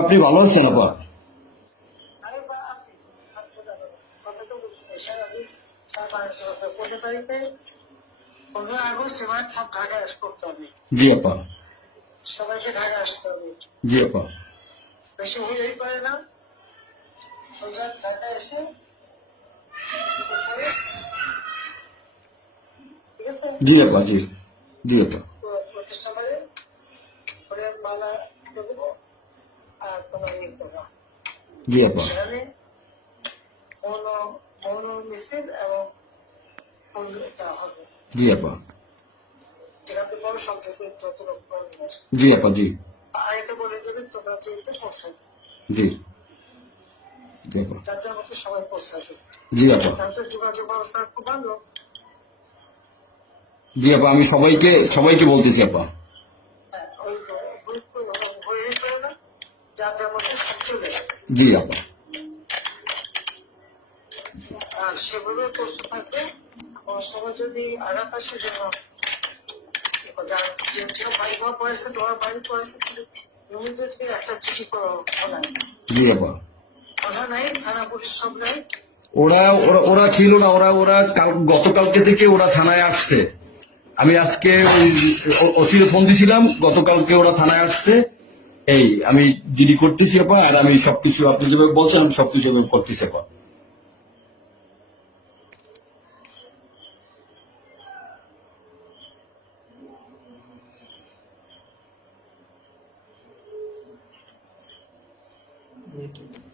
আপনি ভালো আছেন আপা? জি আপা। সবাইকে ঢাকা আসতে হবে। জি আপা। বেশি হইলেই পারে না, সোজা ঢাকা এসে ঠিক আছে জি আপা। জি জি আপা। প্রতিষ্ঠানে মালা দেবো আর তোমার ইয়ে করবা। জি আপা। সেখানে মৌন মৌন মিছিল এবং ফুল দেওয়া হবে। জি আপা। যেখানে বড় সংখ্যকে যত লোক করবে জি আপা। জি আগে বলে দেবে তোমরা যেহেতু পৌঁছাচ্ছে জি জি আপা। যার যার মতো সবাই পৌঁছাচ্ছে। জি আপা। তাহলে যোগাযোগ ব্যবস্থা খুব ভালো। জি আপা, আমি সবাইকে সবাইকে বলতেছি আপা। হ্যাঁ, ওই গ্রুপ হয়ে পড়ে না, যার যার মতো সব চলে যাবে। জি আপা। আর সেগুলো প্রস্তুত থাকবে। আমার সময় যদি আঘাত আসে যেন বাড়ি ঘর পড়েছে, তোমার বাড়ি পড়েছে, ইমিডিয়েটলি একটা চিঠি করো। জি আপা। কথা নাই, থানা পুলিশ সব নাই। ওরা ওরা ওরা ছিল না, ওরা ওরা গতকালকে থেকে ওরা থানায় আসছে। আমি আজকে ওই ওসিকে ফোন দিছিলাম, গতকালকে ওরা থানায় আসছে। এই আমি জিডি করতেছি আপা, আর আমি সবকিছু আপনি যেভাবে বলছেন আমি সবকিছু করতেছি আপা। Later.